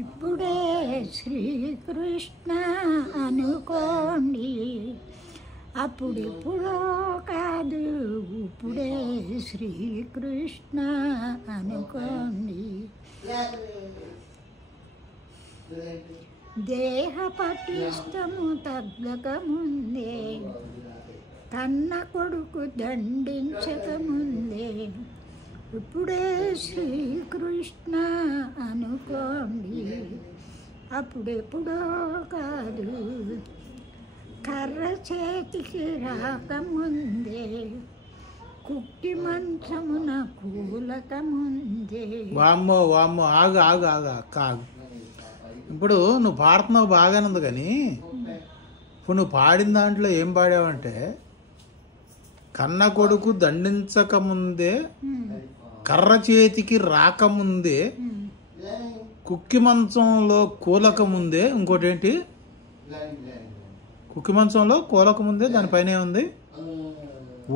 ఇప్పుడే శ్రీకృష్ణ అనుకోండి, అప్పుడెప్పుడో కాదు, ఇప్పుడే శ్రీకృష్ణ అనుకోండి. దేహ పటిష్టము తగ్గక ముందే, కన్న కొడుకు దండించక ముందే, ఇప్పుడే శ్రీకృష్ణ అనుకోండి, అప్పుడెప్పుడో కాదు, కర్ర చేతికి రాకముందే, కుట్టి మంచమున కూలక ముందే. వామ్మో వామ్మో, ఆగు ఆగు ఆగు అక్క ఆగు. ఇప్పుడు నువ్వు పాడుతున్నావు బాగానే ఉంది, కానీ ఇప్పుడు నువ్వు పాడిన దాంట్లో ఏం పాడావంటే, కన్న కొడుకు దండించకముందే, కర్ర చేతికి రాకముందే, కుక్కి మంచంలో కూలక ముందే, ఇంకోటి ఏంటి, కుక్కి మంచంలో కూలక ముందే దానిపైన ఏముంది,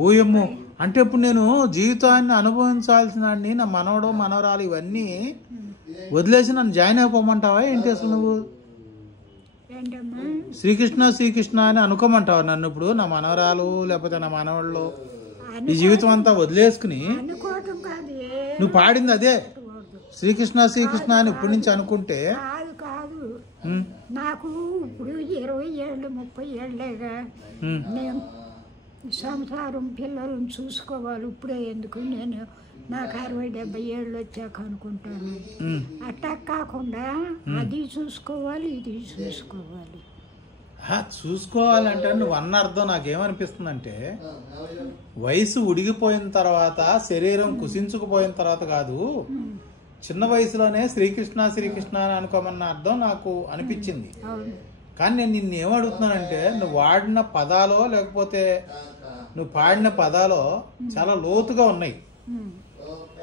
ఓయమ్మో. అంటే ఇప్పుడు నేను జీవితాన్ని అనుభవించాల్సిన నా మనవడు మనవరాలు ఇవన్నీ వదిలేసి నన్ను జాయిన్ అయిపోమంటావా ఏంటి అసలు? నువ్వు శ్రీకృష్ణ శ్రీకృష్ణ అని అనుకోమంటావా నన్ను? ఇప్పుడు నా మనవరాలు లేకపోతే నా మనవాళ్ళు ఈ జీవితం అంతా వదిలేసుకుని నువ్వు పాడింది అదే శ్రీకృష్ణ శ్రీకృష్ణ అని ఇప్పటి నుంచి అనుకుంటే నాకు ఇప్పుడు 20 ఏళ్ళు 30 ఏళ్ళేగా, నేను సంసారం పిల్లలను చూసుకోవాలి. ఇప్పుడే ఎందుకు, నేను నాకు 60-70 ఏళ్ళు వచ్చాక అనుకుంటాను. అట్టా కాకుండా అది చూసుకోవాలి, ఇది చూసుకోవాలి. చూసుకోవాలంటే నువ్వు అన్న అర్థం నాకేమనిపిస్తుందంటే, వయసు ఉడిగిపోయిన తర్వాత శరీరం కుసించుకుపోయిన తర్వాత కాదు, చిన్న వయసులోనే శ్రీకృష్ణ శ్రీకృష్ణ అని అనుకోమన్న అర్థం నాకు అనిపించింది. కానీ నేను నిన్ను ఏమడుగుతున్నానంటే, నువ్వు వాడిన పదాలో లేకపోతే నువ్వు పాడిన పదాలో చాలా లోతుగా ఉన్నాయి.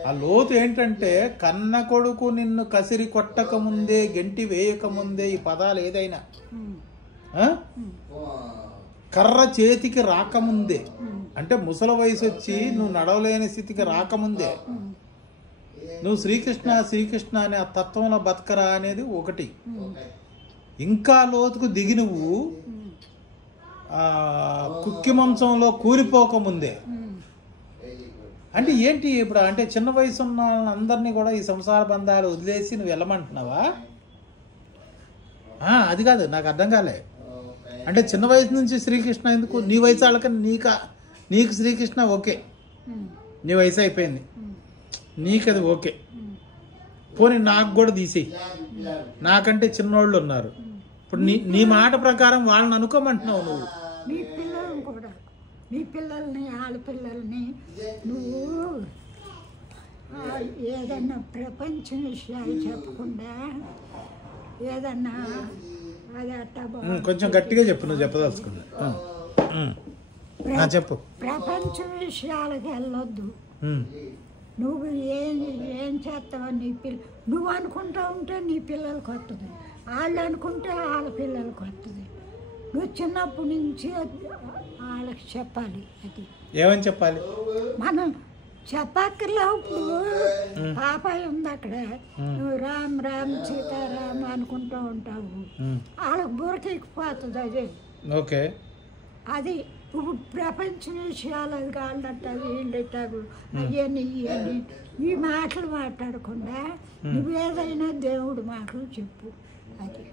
ఆ లోతు ఏంటంటే, కన్న కొడుకు నిన్ను కసిరి కొట్టక ముందే, గెంటి వేయక ముందే, ఈ పదాలు ఏదైనా, కర్ర చేతికి రాకముందే, అంటే ముసలి వయసు వచ్చి నువ్వు నడవలేని స్థితికి రాకముందే నువ్వు శ్రీకృష్ణ శ్రీకృష్ణ అనే ఆ తత్వంలో బతకరా అనేది ఒకటి. ఇంకా లోతుకు దిగి నువ్వు కుక్కి మంచంలో కూలిపోకముందే అంటే ఏంటి? ఇప్పుడు అంటే చిన్న వయసు ఉన్న అందరినీ కూడా ఈ సంసార బంధాలు వదిలేసి నువ్వు వెళ్ళమంటున్నావా? అది కాదు, నాకు అర్థం కాలే. అంటే చిన్న వయసు నుంచి శ్రీకృష్ణ ఎందుకు? నీ వయసు వాళ్ళకి నీకు శ్రీకృష్ణ ఓకే, నీ వయసు అయిపోయింది, నీకు అది ఓకే. పోనీ నాకు కూడా తీసేయి, నాకంటే చిన్నోళ్ళు ఉన్నారు. ఇప్పుడు నీ మాట ప్రకారం వాళ్ళని అనుకోమంటున్నావు నువ్వు. నీ పిల్లలను కూడా, నీ పిల్లల్ని ఆడపిల్లల్ని నువ్వు ఏదన్నా ప్రపంచ విషయాలు చెప్పకుండా ఏదన్నా అది అట్టా కొంచెం గట్టిగా చెప్పు, నువ్వు చెప్పదలుచుకున్నా చెప్పు. ప్రపంచ విషయాలకు వెళ్ళొద్దు. నువ్వు ఏం చేస్తావో నువ్వు అనుకుంటా ఉంటే నీ పిల్లలకు వస్తుంది, వాళ్ళు అనుకుంటే వాళ్ళ పిల్లలకు వస్తుంది. నువ్వు చిన్నప్పటి నుంచి వాళ్ళకి చెప్పాలి. అది ఏమని చెప్పాలి? మనం చెప్పక్కర్లే. ఇప్పుడు పాపాయి ఉంది అక్కడ, నువ్వు రామ్ రామ్ సీతారామ్ అనుకుంటూ ఉంటావు, వాళ్ళకి బురకెక్కిపోతుంది. అదే ఓకే, అది ఇప్పుడు ప్రపంచ విషయాలు అది కాళ్ళట్టారు వీళ్ళట్టారు అవన్నీ ఇవన్నీ ఈ మాటలు మాట్లాడకుండా నువ్వేదైనా దేవుడి మాటలు చెప్పు. అది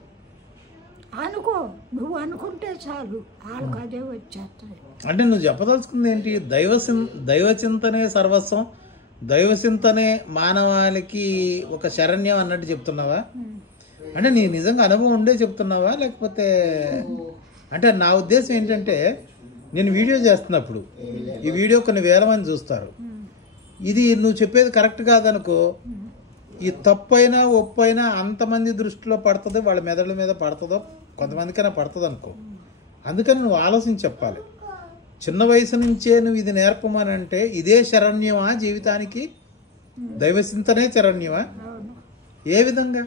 అనుకో, నువ్వు అనుకుంటే చాలు, వాళ్ళకి అదే వచ్చేస్తుంది. అంటే నువ్వు చెప్పదలుచుకుంది ఏంటి? దైవచింతనే సర్వస్వం, దైవచింతనే మానవాళికి ఒక శరణ్యం అన్నట్టు చెప్తున్నావా? అంటే నీ నిజంగా అనుభవం ఉండే చెప్తున్నావా, లేకపోతే? అంటే నా ఉద్దేశం ఏంటంటే, నేను వీడియో చేస్తున్నప్పుడు ఈ వీడియో కొన్ని వేల మంది చూస్తారు. ఇది నువ్వు చెప్పేది కరెక్ట్ కాదనుకో, ఈ తప్పైనా ఒప్పైనా అంతమంది దృష్టిలో పడుతుందో, వాళ్ళ మెదడుల మీద పడుతుందో, కొంతమందికైనా పడుతుంది అనుకో. అందుకని నువ్వు ఆలోచించి చెప్పాలి. చిన్న వయసు నుంచే నువ్వు ఇది నేర్పమని అంటే ఇదే శరణ్యమా జీవితానికి? దైవచింతనే శరణ్యమా? ఏ విధంగా?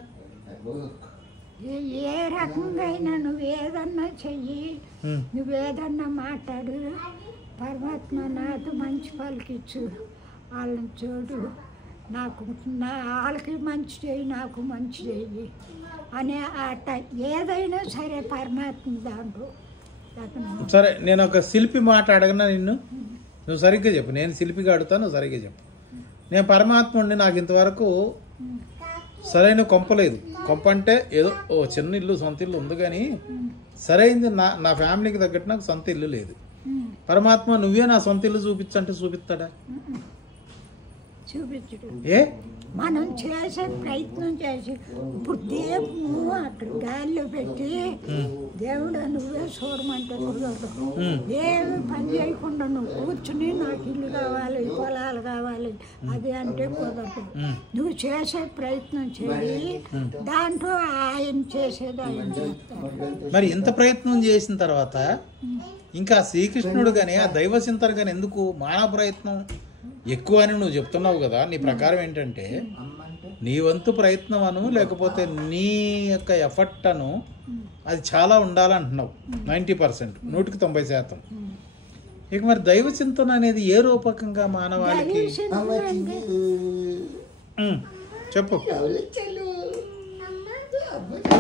ఏ రకంగా అయినా నువ్వేదన్నా చెయ్యి, నువ్వేదన్నా మాట్లాడు, పరమాత్మ నాకు మంచి పలికిచ్చు, వాళ్ళని చూడు, నాకు నా వాళ్ళకి మంచి చేయి, నాకు మంచి చేయి అనే ఏదైనా సరే పరమాత్మ దాంట్లో అతను. సరే, నేను ఒక శిల్పి మాట అడగనా నిన్ను? నువ్వు సరిగ్గా చెప్పు. నేను శిల్పిగా అడుగుతాను, నువ్వు సరిగ్గా చెప్పు. నేను పరమాత్మ ఉండి నాకు ఇంతవరకు సరైన కొంప లేదు. కొంప అంటే ఏదో ఓ చిన్న ఇల్లు, సొంత ఇల్లు ఉంది, కానీ సరైంది నా ఫ్యామిలీకి తగ్గట్టు నాకు సొంత ఇల్లు లేదు. పరమాత్మ నువ్వే నా సొంత ఇల్లు చూపించంటే చూపిస్తాడా? చూపించడు. ఏ మనం చేసే ప్రయత్నం చేసి ఇప్పుడు దేవుడు అక్కడ గాలిలో పెట్టి దేవుడు నువ్వే చూడమంటే కుదరదు. ఏమి పని చేయకుండా నువ్వు కూర్చుని నాకు ఇల్లు కావాలి, పొలాలు కావాలి అది అంటే కుదరదు. నువ్వు చేసే ప్రయత్నం చేయి, దాంట్లో ఆయన చేసేది ఆయన చేస్తాడు. మరి ఇంత ప్రయత్నం చేసిన తర్వాత ఇంకా శ్రీకృష్ణుడు కానీ ఆ దైవచింతన కానీ ఎందుకు మానవ ప్రయత్నం ఎక్కువ అని నువ్వు చెప్తున్నావు కదా? నీ ప్రకారం ఏంటంటే నీ వంతు ప్రయత్నం అను, లేకపోతే నీ యొక్క ఎఫర్ట్ అను, అది చాలా ఉండాలంటున్నావు. 90%, 90%. ఇక మరి దైవ చింతన అనేది ఏ రూపకంగా మానవాళికి చెప్పు.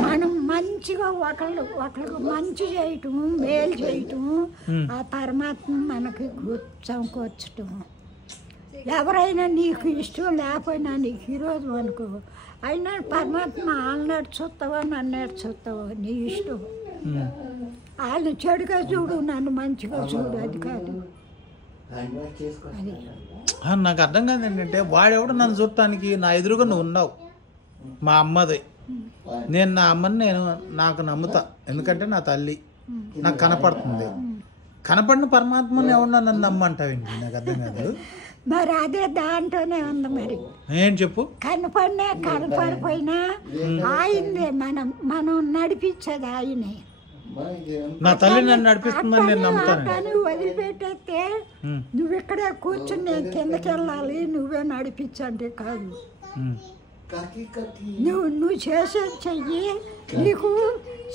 మనం మంచిగా ఒకళ్ళకు మంచి చేయటం, మేలు చేయటం, ఆ పరమాత్మ మనకి సమకూర్చటం. ఎవరైనా నీకు ఇష్టం లేకపోయినా నీకు ఈరోజు అనుకో, అయినా పరమాత్మ వాళ్ళని చూస్తావా నన్ను చూస్తావా నీ ఇష్టం. వాళ్ళని చెడుగా చూడు, నన్ను మంచిగా చూడు, అది కాదు. అది నాకు అర్థం కాదు ఏంటంటే, వాడెవడు నన్ను చూడటానికి? నా ఎదురుగా నువ్వు ఉన్నావు, మా అమ్మది. నేను నా అమ్మని నాకు నమ్ముతా, ఎందుకంటే నా తల్లి నాకు కనపడుతుంది. కనపడిన పరమాత్మని ఎవరన్నా నన్ను నమ్మంటావేంటి? నాకు అర్థం కాదు. మరి అదే దాంట్లోనే ఉంది. మరి ఏం చెప్పు. కనపడినా కనపడిపోయినా ఆయనే, మనం నడిపించేది ఆయనే. నా తల్లి నన్ను నడిపిస్తుందని నేను నమ్ముతాను. కానీ వదిలిపెట్టేస్తే నువ్వు ఇక్కడే కూర్చుని నేను కిందకి వెళ్ళాలి, నువ్వే నడిపించంటే కాదు. నువ్వు చేసేది చెయ్యి, నీకు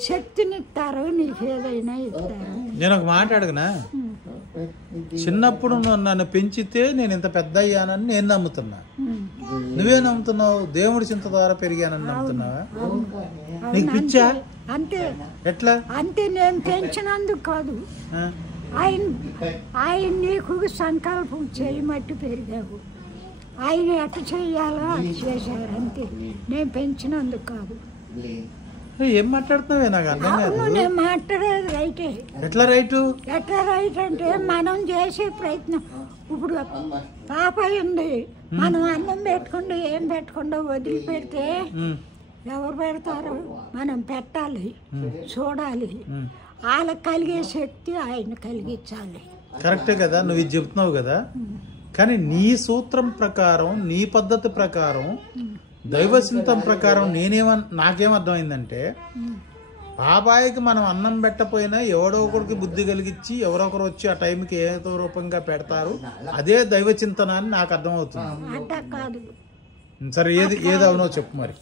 శక్తినిస్తారు, నీకు ఏదైనా ఇస్తారు. నేను ఒక మాట అడగనా? చిన్నప్పుడు నన్ను పెంచితే నేను ఇంత పెద్ద అయ్యానని నేను నమ్ముతున్నా, నువ్వే నమ్ముతున్నావు దేవుడి చింత ద్వారా పెరిగానని నమ్ముతున్నావా? నీకు పిచ్చా? అంతే. ఎట్లా? అంతే, నేను పెంచినందుకు కాదు, ఆయన నీకు సంకల్పం చేయమట్టు పెరిగావు. ఆయన ఎట్లా చేయాలో అది చేశారు, అంతే. నేను పెంచినందుకు కాదు. ఏం మాట్లాడుతున్నావే? నాకు అర్థం కాదు. నేను మాట్లాడేది రైటే. ఎట్లా రైటు? ఎట్లా రైట్ అంటే మనం చేసే ప్రయత్నం. ఇప్పుడు పాప ఉంది, మనం అన్నం పెట్టకుండా ఏం పెట్టకుండా వదిలిపెడితే ఎవరు పెడతారు? మనం పెట్టాలి, చూడాలి. వాళ్ళకి కలిగే శక్తి ఆయన కలిగించాలి. కరెక్టే కదా నువ్వు ఇది చెప్తున్నావు కదా, కానీ నీ సూత్రం ప్రకారం, నీ పద్ధతి ప్రకారం, దైవచింతం ప్రకారం నాకేం అర్థమైందంటే, బాబాయికి మనం అన్నం పెట్టపోయినా ఎవడో ఒకరికి బుద్ధి కలిగించి ఎవరో ఒకరు వచ్చి ఆ టైంకి ఏదో రూపంగా పెడతారు, అదే దైవచింతన అని నాకు అర్థమవుతుంది. అట్లా కాదు. సరే, ఏది అవునో చెప్పు. మరి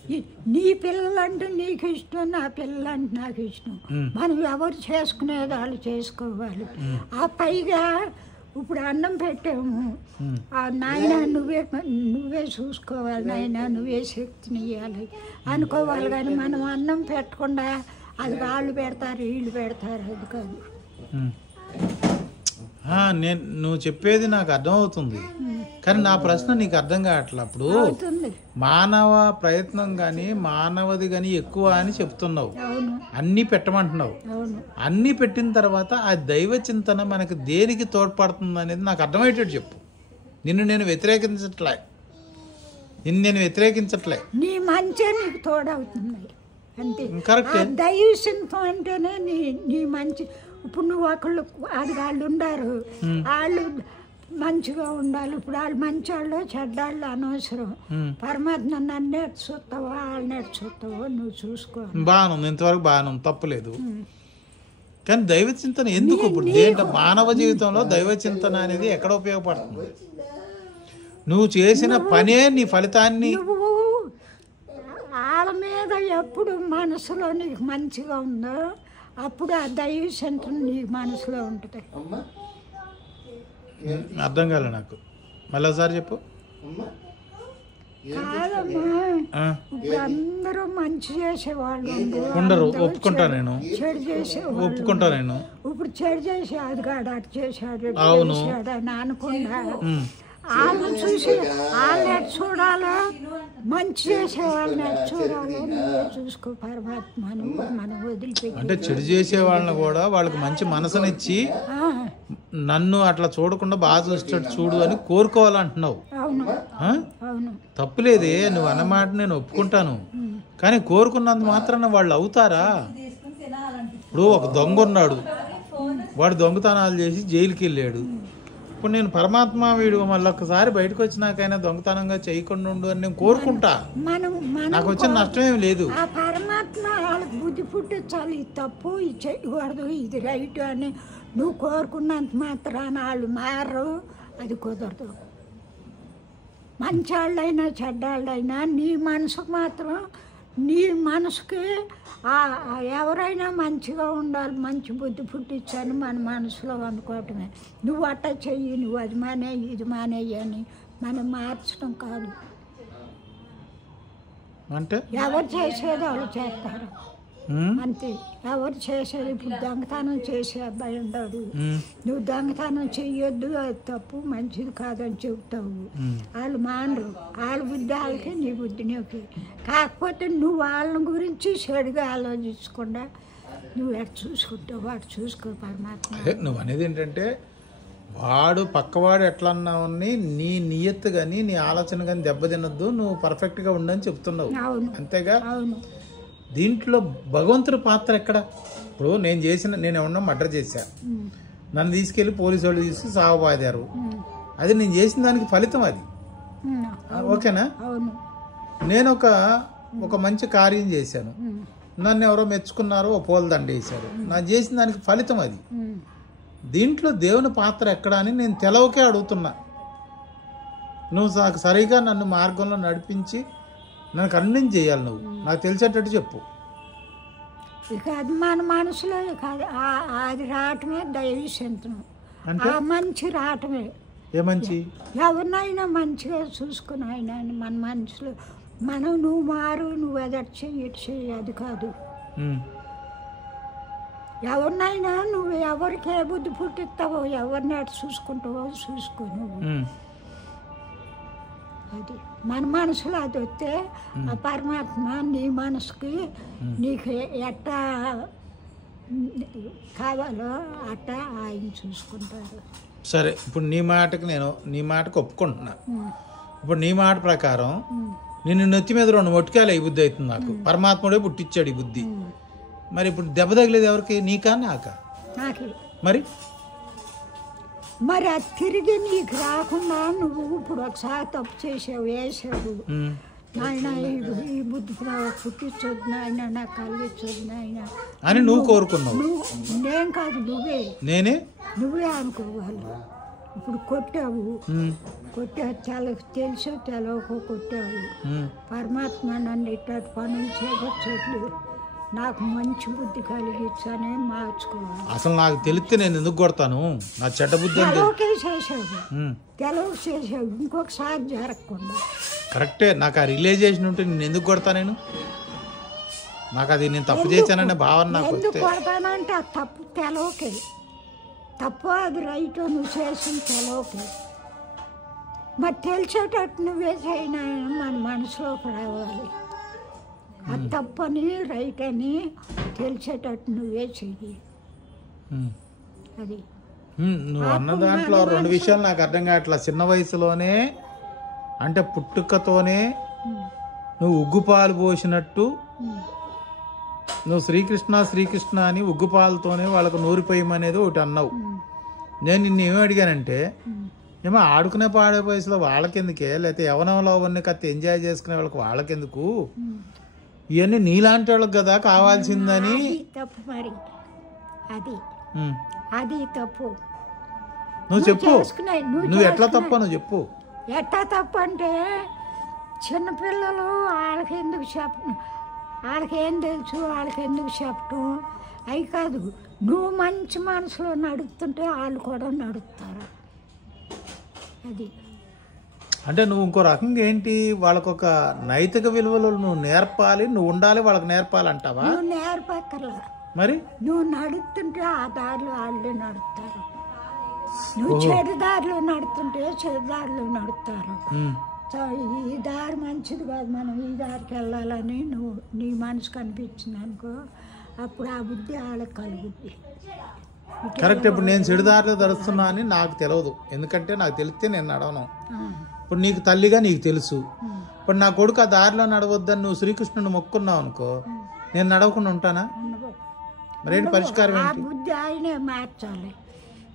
నీ పిల్లలంటే నీకు ఇష్టం, నా పిల్లలంటే నాకు ఇష్టం. మనం ఎవరు చేసుకునేది వాళ్ళు చేసుకోవాలి. ఆ పైగా ఇప్పుడు అన్నం పెట్టాము, నాయన నువ్వే చూసుకోవాలి, నాయన నువ్వే శక్తిని ఇవ్వాలి అనుకోవాలి. కానీ మనం అన్నం పెట్టకుండా అది వాళ్ళు పెడతారు వీళ్ళు పెడతారు, అది కాదు. నువ్వు చెప్పేది నాకు అర్థమవుతుంది, కానీ నా ప్రశ్న నీకు అర్థం కావట్లే. అప్పుడు మానవ ప్రయత్నం కానీ మానవది కానీ ఎక్కువ అని చెప్తున్నావు, అన్నీ పెట్టమంటున్నావు. అన్నీ పెట్టిన తర్వాత ఆ దైవ చింతన మనకు దేనికి తోడ్పడుతుంది అనేది నాకు అర్థమయ్యేటట్టు చెప్పు. నిన్ను నేను వ్యతిరేకించట్లే, నీ మంచి నీకు తోడవుతుంది, అంతే. కరెక్ట్. దైవ చింతం అంటేనే నీ మంచి. ఇప్పుడు నువ్వు ఒకళ్ళు వాళ్ళు ఉండారు, వాళ్ళు మంచిగా ఉండాలి. ఇప్పుడు వాళ్ళు మంచి వాళ్ళు చెడ్డాళ్ళు అనవసరం. పరమాత్మ నన్ను చూస్తావో వాళ్ళని చూస్తావో నువ్వు చూసుకో. బాగానుంది, ఇంతవరకు బాగానుంది, తప్పలేదు. కానీ దైవ చింతన ఎందుకు? ఇప్పుడు మానవ జీవితంలో దైవ చింతన అనేది ఎక్కడ ఉపయోగపడుతుంది? నువ్వు చేసిన పనే నీ ఫలితాన్ని. నువ్వు వాళ్ళ మీద ఎప్పుడు మనసులో నీకు మంచిగా ఉందో అప్పుడు ఆ దైవ చింతన నీకు మనసులో ఉంటుంది. అర్థం కాలే నాకు, మళ్ళీ ఒకసారి చెప్పు. కాదమ్మా, ఇప్పుడు అందరూ మంచి చేసేవాళ్ళు ఉండరు. ఒప్పుకుంటా నేను, చెడు చేసేవాళ్ళు. ఒప్పుకుంటా నేను. ఇప్పుడు చెడు చేసి అది కాదు అటు చేశాడు అవును అని అనకుండా వాళ్ళు చూసి వాళ్ళు ఎటు చూడాలో, మంచి చేసే వాళ్ళని ఎటు చూడాలో నువ్వే చూసుకో పరమాత్మను మనం వదిలిపెట్టి. అంటే చెడు చేసే వాళ్ళని కూడా వాళ్ళకి మంచి మనసునిచ్చి నన్ను అట్లా చూడకుండా బాగా చూసేటట్టు చూడు అని కోరుకోవాలంటున్నావు. అవును అవును, తప్పులేదే, నువ్వు అన్నమాట నేను ఒప్పుకుంటాను. కానీ కోరుకున్నంత మాత్రాన వాళ్ళు అవుతారా? ఇప్పుడు ఒక దొంగ ఉన్నాడు, వాడు దొంగతనాలు చేసి జైలుకి వెళ్ళాడు. ఇప్పుడు నేను పరమాత్మ వీడు మళ్ళీ ఒక్కసారి బయటకు వచ్చినాకైనా దొంగతనంగా చేయకుండా ఉండు అని నేను కోరుకుంటా. నాకు వచ్చిన నష్టం ఏమి లేదు. ఆ పరమాత్మ వాళ్ళకి బుద్ధి పుట్టించాలి. ఇది తప్పు, ఇది చేయకూడదు, ఇది రైట్ అని నువ్వు కోరుకున్నంత మాత్రాన వాళ్ళు మారు, అది కుదరదు. మంచి వాళ్ళైనా చెడ్డాళ్ళైనా నీ మనసుకు మాత్రం, నీ మనసుకి ఎవరైనా మంచిగా ఉండాలి, మంచి బుద్ధి పుట్టించని మన మనసులో అనుకోవటమే. నువ్వు అట్ట చెయ్యి, నువ్వు అది మానే ఇది మానేయి అని మనం మార్చడం కాదు. అంటే ఎవరు చేసేది వాళ్ళు చేస్తారు అంతే. ఎవరు చేసేది, ఇప్పుడు దొంగతనం చేసే అబ్బాయి ఉన్నాడు, నువ్వు దొంగతనం చెయ్యొద్దు, అది తప్పు మంచిది కాదని చెబుతావు. వాళ్ళు మానరు, వాళ్ళ బుద్ధి వాళ్ళకి, నీ బుద్ధి నీకు. కాకపోతే నువ్వు వాళ్ళ గురించి చెడుగా ఆలోచించకుండా నువ్వు ఎటు చూసుకుంటావు, వాడు చూసుకో పరమాత్మ. నువ్వు అనేది ఏంటంటే వాడు పక్కవాడు ఎట్లా అన్నావని నీ నియత్తు కానీ నీ ఆలోచన కానీ దెబ్బతినొద్దు, నువ్వు పర్ఫెక్ట్గా ఉండని చెప్తున్నావు. అంతేగా? అవును. దీంట్లో భగవంతుడి పాత్ర ఎక్కడ? ఇప్పుడు నేను ఏమన్నా మర్డర్ చేశా, నన్ను తీసుకెళ్ళి పోలీసు వాళ్ళు తీసి సాగుబాదారు, అది నేను చేసిన దానికి ఫలితం అది. ఓకేనా? నేను ఒక మంచి కార్యం చేశాను, నన్ను ఎవరో మెచ్చుకున్నారు, ఓ పూలదండ వేశారు, నాకు చేసిన దానికి ఫలితం అది. దీంట్లో దేవుని పాత్ర ఎక్కడ అని నేను తెలవకే అడుగుతున్నా. నువ్వు నాకు సరిగా నన్ను మార్గంలో నడిపించి నాకు అన్నీ చేయాలి, నువ్వు నాకు తెలిసేటట్టు చెప్పు. ఇక అది మన మనసులో అది రావటమే దైవశంతం, మంచి రావటమే. ఏ మంచి? ఎవరినైనా మంచిగా చూసుకుని ఆయన మన మనసులో నువ్వు మారు, నువ్వు ఎదటి చెయ్యి ఇటు చెయ్యి అది కాదు. ఎవరినైనా నువ్వు ఎవరికి ఏ బుద్ధి పుట్టిస్తావో, ఎవరిని అటు చూసుకుంటావో చూసుకో నువ్వు. అది మన మనసులో అది వస్తే ఆ పరమాత్మ నీ మనసుకి నీకు ఎట్టా కావాలో అట్టా ఆయన చూసుకుంటారు. సరే, ఇప్పుడు నీ మాటకు ఒప్పుకుంటున్నా. ఇప్పుడు నీ మాట ప్రకారం నిన్ను నెత్తి మీద 2 మొట్టికాయలు ఈ బుద్ధి అవుతుంది నాకు. పరమాత్ముడే పుట్టించాడు ఈ బుద్ధి. మరి ఇప్పుడు దెబ్బ తగిలేదు ఎవరికి? నీకా నాకా? నాకే. మరి అది తిరిగి నీకు రాకుండా నువ్వు ఇప్పుడు ఒకసారి తప్పు చేసావు, వేసావు, నాయన ఈ బుద్ధి పుట్టించొద్దు నాయన, నాకు కలిగించొద్దు నాయన అని నువ్వు కోరుకున్నావు. నేను కాదు, నువ్వే అనుకోవాలి. ఇప్పుడు కొట్టావు, తెలుసో తెలవకో కొట్టావు. పరమాత్మ నన్ను ఇట్లాంటి పనులు చేయొచ్చు, నాకు మంచి బుద్ధి కలిగించని మార్చుకోవాలి. అసలు నాకు తెలిస్తే నేను ఎందుకు కొడతాను? నా చెడ్డ బుద్ధి తెలవ చేసావు ఇంకొకసారి జరగకుండా. కరెక్టే, నాకు ఆ రియలైజేషన్ ఉంటే నేను ఎందుకు కొడతా? నాకు అది నేను తప్పు చేశాననే భావన నాకు. ఎందుకు కొడతానంటే ఆ తప్పు తెలవకే, తప్పు అది రైట్ నువ్వు చేసిన తెలవకే. మరి తెలిసేటట్టు నువ్వే చేయనా మన మనసులోకి రావాలి. అది తప్పని రైట్ అని తెలిసేటట్టు నువ్వే చెయ్యి. అది నువ్వు అన్న దాంట్లో 2 విషయాలు నాకు అర్థం కావట్లా. చిన్న వయసులోనే అంటే పుట్టుకతోనే నువ్వు ఉగ్గుపాలు పోసినట్టు నువ్వు శ్రీకృష్ణ అని ఉగ్గుపాలతోనే వాళ్ళకు నూరిపోయమనేది ఒకటి అన్నావు. నేను నిన్ను ఏమి అడిగానంటే, ఏమో ఆడుకునే పాడే వయసులో వాళ్ళకెందుకే, లేకపోతే యవనంలో అవన్నీ కత్తి ఎంజాయ్ చేసుకునే వాళ్ళకెందుకు, ఇవన్నీ నీలాంటి వాళ్ళకి కదా కావాల్సిందని. తప్పు మరి అది తప్పు. నువ్వు చెప్పు, నువ్వు ఎట్లా తప్పు నువ్వు చెప్పు. ఎట్లా తప్పు అంటే చిన్నపిల్లలు వాళ్ళకి ఎందుకు చెప్పను, వాళ్ళకి ఏం తెలుసు, వాళ్ళకి ఎందుకు చెప్పటం అవి కాదు. నువ్వు మంచి మనసులో నడుపుతుంటే వాళ్ళు కూడా నడుపుతారు. అది అంటే నువ్వు ఇంకో రకంగా ఏంటి, వాళ్ళకు ఒక నైతిక విలువలు నువ్వు నేర్పాలి, నువ్వు ఉండాలి, వాళ్ళకి నేర్పాలంటావా? నువ్వు నేర్పక్కర్లా, మరి నువ్వు నడుస్తుంటే ఆ దారిలో వాళ్ళే నడుస్తారు. నువ్వు చెడు దారిలో నడుతుంటే చెడు దారిలో నడుస్తారు. ఈ దారి మంచిది కాదు, మనం ఈ దారికి వెళ్ళాలని నువ్వు నీ మనసుకు అనిపించింది అనుకో, అప్పుడు ఆ బుద్ధి వాళ్ళకి కలుగుద్ది. కరెక్ట్. ఇప్పుడు నేను చెడుదారిలో తడుస్తున్నా అని నాకు తెలియదు, ఎందుకంటే నాకు తెలిస్తే నేను నడవను. ఇప్పుడు నీకు తల్లిగా నీకు తెలుసు. ఇప్పుడు నా కొడుకు ఆ దారిలో నడవద్దని నువ్వు శ్రీకృష్ణుని మొక్కున్నావు అనుకో, నేను నడవకుండా ఉంటానా? మరేంటి పరిష్కారం? ఆ బుద్ధి ఆయనే మార్చాలి,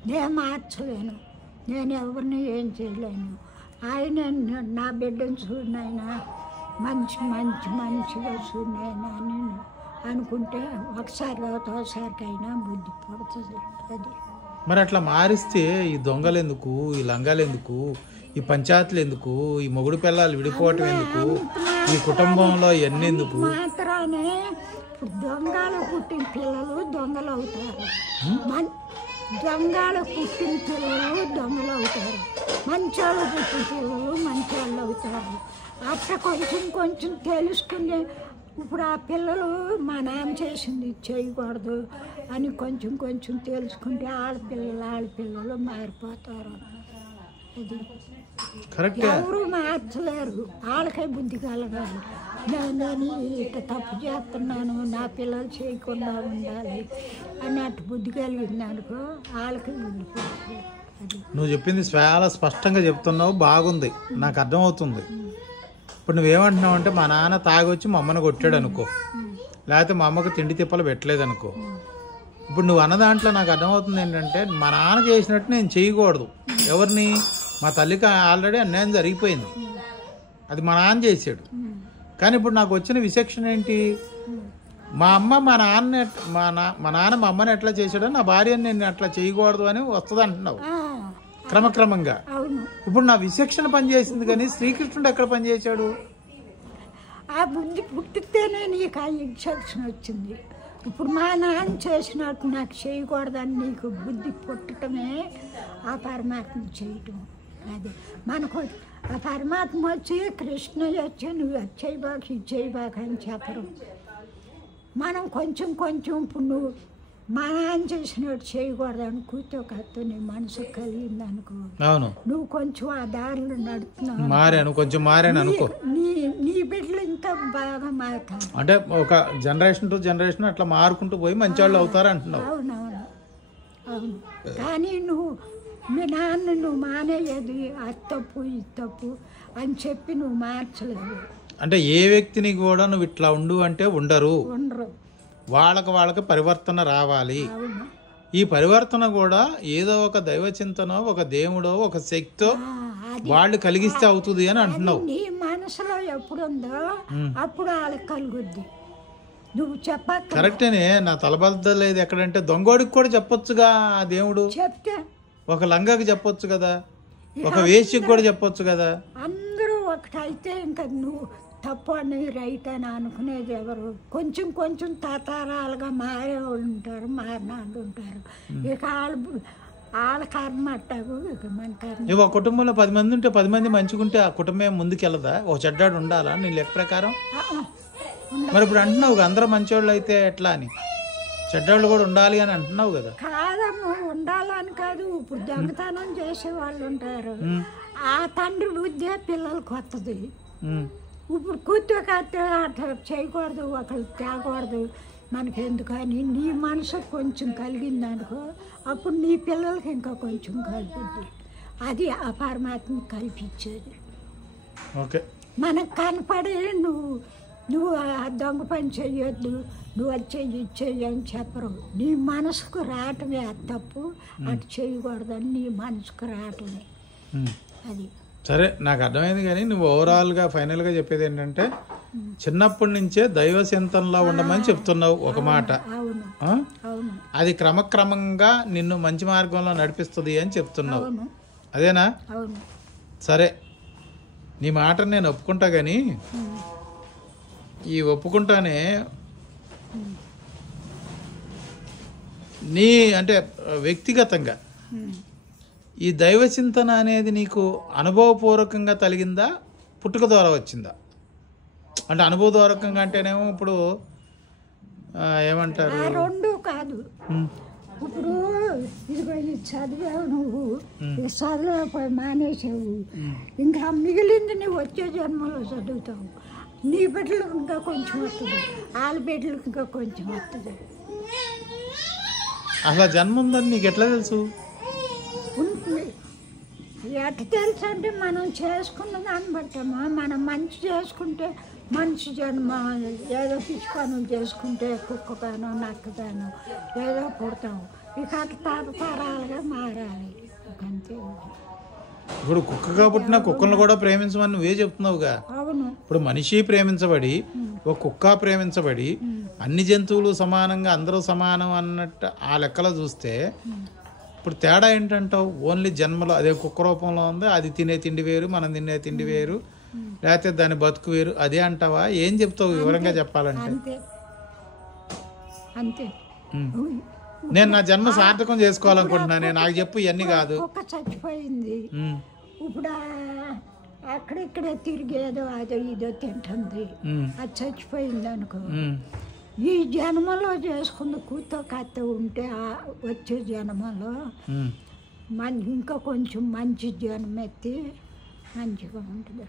నేను మార్చలేను, నేను ఎవరిని ఏం చేయలేను. ఆయన నా బిడ్డను చూడనైనా మంచిగా చూడనైనా అని అనుకుంటే ఒకసారి ఒకసారికైనా బుద్ధి పడుతుంది. అది మరి అట్లా మారిస్తే ఈ దొంగలు ఎందుకు, ఈ లంగాలు ఎందుకు, ఈ పంచాయతీలు ఎందుకు, ఈ మొగుడు పిల్లలు విడిపోవటం ఎందుకు, ఈ కుటుంబంలో ఇవన్నీ ఎందుకు? మాత్రానే దొంగలు పుట్టిన పిల్లలు దొంగలు అవుతారు, దొంగలు పుట్టిన పిల్లలు దొంగలు అవుతారు, మంచోళ్ళు పుట్టిన పిల్లలు మంచోళ్ళు అవుతారు. అట్లా కొంచెం తెలుసుకునే, ఇప్పుడు ఆ పిల్లలు మా నాన్న చేసింది చేయకూడదు అని కొంచెం తెలుసుకుంటే ఆడపిల్లలు మారిపోతారు. అది కరెక్ట్. ఎవరు మార్చలేరు, వాళ్ళకే బుద్ధి కలగాలి. నేను ఇట్లా తప్పు చేస్తున్నాను, నా పిల్లలు చేయకుండా ఉండాలి అన్నట్టు బుద్ధి కలిగింది అనుకో, వాళ్ళకి బుద్ధి పడుతుంది. అది నువ్వు చెప్పింది చాలా స్పష్టంగా చెప్తున్నావు, బాగుంది, నాకు అర్థమవుతుంది. ఇప్పుడు నువ్వేమంటున్నావు అంటే, మా నాన్న తాగొచ్చి మా అమ్మను కొట్టాడు అనుకో, లేకపోతే మా అమ్మకు తిండి తిప్పలు పెట్టలేదు అనుకో. ఇప్పుడు నువ్వు అన్న దాంట్లో నాకు అర్థమవుతుంది ఏంటంటే, మా నాన్న చేసినట్టు నేను చేయకూడదు. ఎవరిని? మా తల్లికి ఆల్రెడీ అన్యాయం జరిగిపోయింది, అది మా నాన్న చేసాడు. కానీ ఇప్పుడు నాకు వచ్చిన విచక్షణ ఏంటి, మా అమ్మ మా నాన్న మా అమ్మని ఎట్లా చేశాడో నా భార్యని నేను అట్లా చేయకూడదు అని వస్తుంది అంటున్నావు క్రమక్రమంగా. ఇప్పుడు నా విచక్షణ పనిచేసింది, కానీ శ్రీకృష్ణుడు ఎక్కడ పనిచేశాడు? ఆ బుద్ధి పుట్టితేనే నీకు ఆ విచక్షణ వచ్చింది. ఇప్పుడు మా నాన్న చేసినట్టు నాకు చేయకూడదని నీకు బుద్ధి పుట్టడమే ఆ పరమాత్మ చేయటం. అది మనకు ఆ పరమాత్మ వచ్చి కృష్ణ వచ్చి నువ్వు అది చేయబాక ఇది చేయబాక అని చెప్పరు. మనం కొంచెం ఇప్పుడు నువ్వు మా నాన్న చేసినట్టు చేయకూడదని కూర్చోకత్తు నీ మనసు కలిగింది అనుకో, నువ్వు కొంచెం ఆ దారిలో నడుస్తున్నావు, కొంచెం మారాను అనుకో, నీ బిడ్డలు ఇంకా బాగా మారుతారు. అంటే ఒక జనరేషన్ టు జనరేషన్ అట్లా మారుకుంటూ పోయి మంచి వాళ్ళు అవుతారు అంటున్నావు. అవును. కానీ నువ్వు మీ నాన్న నువ్వు మానేది అది తప్పు ఇది తప్పు అని చెప్పి నువ్వు మార్చలేదు. అంటే ఏ వ్యక్తిని కూడా నువ్వు ఇట్లా ఉండు అంటే ఉండరు, వాళ్ళకి పరివర్తన రావాలి. ఈ పరివర్తన కూడా ఏదో ఒక దైవ చింతనో, ఒక దేవుడో, ఒక శక్తో వాళ్ళు కలిగిస్తే అవుతుంది అని అంటున్నావు. నీ మనసులో ఎప్పుడు ఉందో అప్పుడు వాళ్ళకి కలుగుద్ది. నువ్వు చెప్ప కరెక్టేనే, నా తలబద్దలేదు ఎక్కడంటే దొంగోడికి కూడా చెప్పొచ్చుగా ఆ దేవుడు, చెప్తే ఒక లంగాకి చెప్పొచ్చు కదా, ఒక వేశ్యకి కూడా చెప్పొచ్చు కదా. అందరూ ఒకటైతే ఇంకా నువ్వు తప్పు అని రైట్ అని అనుకునేది ఎవరు? కొంచెం తరాలుగా మారేవాళ్ళు ఉంటారు, మారినాళ్ళు ఉంటారు. ఇక వాళ్ళ కర్మ అట్టాగు, ఇక మన కర్మ. ఒక కుటుంబంలో 10 మంది ఉంటే 10 మంది మంచిగుంటే ఆ కుటుంబం ముందుకెళ్ళదా? ఒక చెడ్డాడు ఉండాలా నీ లెక్క ప్రకారం? మరి ఇప్పుడు అంటున్నావు అందరూ మంచివాళ్ళు అయితే ఎట్లా అని, చెడ్డాళ్ళు కూడా ఉండాలి అని అంటున్నావు కదా. కాదమ్మా, ఉండాలని కాదు. ఇప్పుడు దొంగతనం చేసే వాళ్ళు ఉంటారు, ఆ తండ్రి బుద్ధే పిల్లలకు వస్తుంది. ఇప్పుడు కూర్చోకత్తే అట్లా చేయకూడదు, ఒకళ్ళు తేకూడదు మనకెందుకని నీ మనసు కొంచెం కలిగింది అనుకో, అప్పుడు నీ పిల్లలకి ఇంకా కొంచెం కలుపుద్ది. అది ఆ పరమాత్మ కల్పించేది. ఓకే, మనకు కనపడే నువ్వు ఆ దొంగ పని చెయ్యొద్దు, నువ్వు అది చెయ్యి అని చెప్పరు. నీ మనసుకు రావటమే అది తప్పు, అటు చేయకూడదని నీ మనసుకు రావటమే అది. సరే, నాకు అర్థమైంది. కానీ నువ్వు ఓవరాల్గా ఫైనల్గా చెప్పేది ఏంటంటే, చిన్నప్పటి నుంచే దైవ చింతనలో ఉండమని చెప్తున్నావు ఒక మాట. అది క్రమక్రమంగా నిన్ను మంచి మార్గంలో నడిపిస్తుంది అని చెప్తున్నావు, అదేనా? సరే, నీ మాటను నేను ఒప్పుకుంటా. కానీ ఈ ఒప్పుకుంటానే నీ అంటే వ్యక్తిగతంగా ఈ దైవ చింతన అనేది నీకు అనుభవపూర్వకంగా కలిగిందా, పుట్టుక ద్వారా వచ్చిందా? అంటే అనుభవపూర్వకంగా అంటేనేమో ఇప్పుడు ఏమంటారు, రెండు కాదు. ఇప్పుడు ఇదిగో ఇది చదివావు నువ్వు, ఈ చదువు మానేసావు, ఇంకా మిగిలింది నువ్వు వచ్చే జన్మలో చదువుతావు. నీ బిడ్డలకు ఇంకా కొంచెం వస్తుంది, వాళ్ళ బిడ్డలకు ఇంకా కొంచెం వస్తుంది. అసలు జన్మ ఉందని నీకు ఎట్లా తెలుసు? ఉంటుంది. ఎట్లా తెలుసు అంటే మనం చేసుకున్న దాన్ని బట్టమ్మా. మనం మంచి చేసుకుంటే మనిషి జన్మ, ఏదో పిచ్చి పనులు చేసుకుంటే కుక్క పను నక్క పను ఏదో పుడతాం. ఇక అట్లా తరతరాలుగా మారాలి, అంతే. ఇప్పుడు కుక్కగా పుట్టిన కుక్కలను కూడా ప్రేమించమని నువ్వే చెప్తున్నావుగా. అవును. ఇప్పుడు మనిషి ప్రేమించబడి, ఒక కుక్క ప్రేమించబడి, అన్ని జంతువులు సమానంగా అందరూ సమానం అన్నట్టు ఆ లెక్కలో చూస్తే ఇప్పుడు తేడా ఏంటంటావు? ఓన్లీ జన్మలో అదే కుక్క రూపంలో ఉంది, అది తినే తిండి వేరు, మనం తినే తిండి వేరు, లేకపోతే దాని బతుకు వేరు, అదే అంటావా? ఏం చెప్తావు వివరంగా చెప్పాలంటే? అంతే. నేను నా జన్మ సార్థకం చేసుకోవాలనుకుంటున్నాను, నాకు చెప్పు. ఇవన్నీ కాదు. కుక్క చచ్చిపోయింది, ఇప్పుడు అక్కడిక్కడే తిరిగేదో అదో ఇదో తింటుంది, అది చచ్చిపోయింది అనుకో. ఈ జన్మలో చేసుకున్న కూతో కత్త ఉంటే వచ్చే జన్మలో ఇంకా కొంచెం మంచి జన్మ ఎత్తి మంచిగా ఉంటుంది.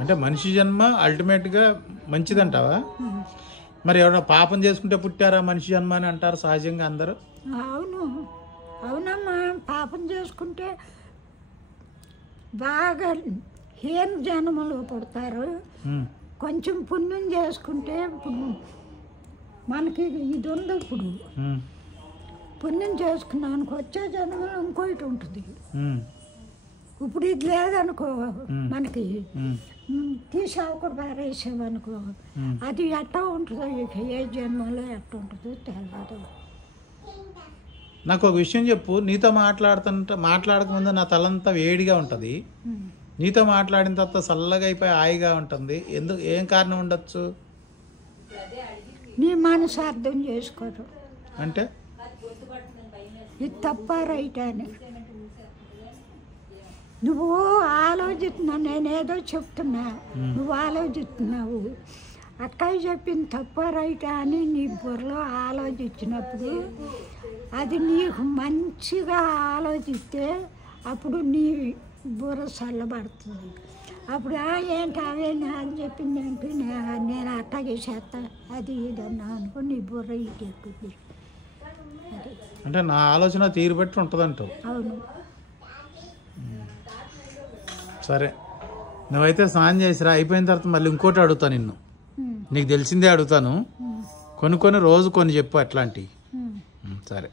అంటే మనిషి జన్మ అల్టిమేట్గా మంచిదంటావా? మరి ఎవరైనా పాపం చేసుకుంటే పుట్టారా మనిషి జన్మ అని అంటారు సహజంగా అందరూ. అవును, అవునమ్మా. పాపం చేసుకుంటే బాగా హీన జన్మలో పుడతారు. కొంచెం పుణ్యం చేసుకుంటే మనకి ఇది ఉంది. ఇప్పుడు పుణ్యం చేసుకున్నానికి వచ్చే జన్మలో ఇంకోటి ఉంటుంది. ఇప్పుడు ఇది లేదనుకో, మనకి తీసి ఒకటి పారేసామనుకో, అది ఎట్టా ఉంటుందో, ఇక ఏ జన్మలో ఎట్ట ఉంటుందో తెలియదు. నాకు ఒక విషయం చెప్పు. నీతో మాట్లాడకముందు నా తలంతా వేడిగా ఉంటుంది, నీతో మాట్లాడిన తర్వాత చల్లగా అయిపోయి హాయిగా ఉంటుంది. ఏం కారణం ఉండొచ్చు? నీ మనసు అర్థం చేసుకోరు. అంటే ఇది తప్ప రైట్ అని నువ్వు ఆలోచిస్తున్నావు. నేనేదో చెప్తున్నా, నువ్వు ఆలోచిస్తున్నావు. అక్కయ్య చెప్పింది తప్ప రైటా అని నీ బుర్రలో ఆలోచించినప్పుడు, అది నీకు మంచిగా ఆలోచిస్తే అప్పుడు నీ బుర్ర చల్లబడుతుంది. అప్పుడు ఏంటి అవేనా అని చెప్పింది ఏంటి, నేను అట్టగే చేస్తా అది ఇదన్నా అనుకో, నీ బుర్ర ఇటు ఎక్కుద్ది. అది అంటే నా ఆలోచన తీరు బట్టి ఉంటుందంటావు. అవును. సరే, నువ్వైతే స్నానం చేసిరా. అయిపోయిన తర్వాత మళ్ళీ ఇంకోటి అడుగుతాను నిన్ను. నీకు తెలిసిందే అడుగుతాను. కొన్ని రోజు కొన్ని చెప్పు అట్లాంటివి. సరే.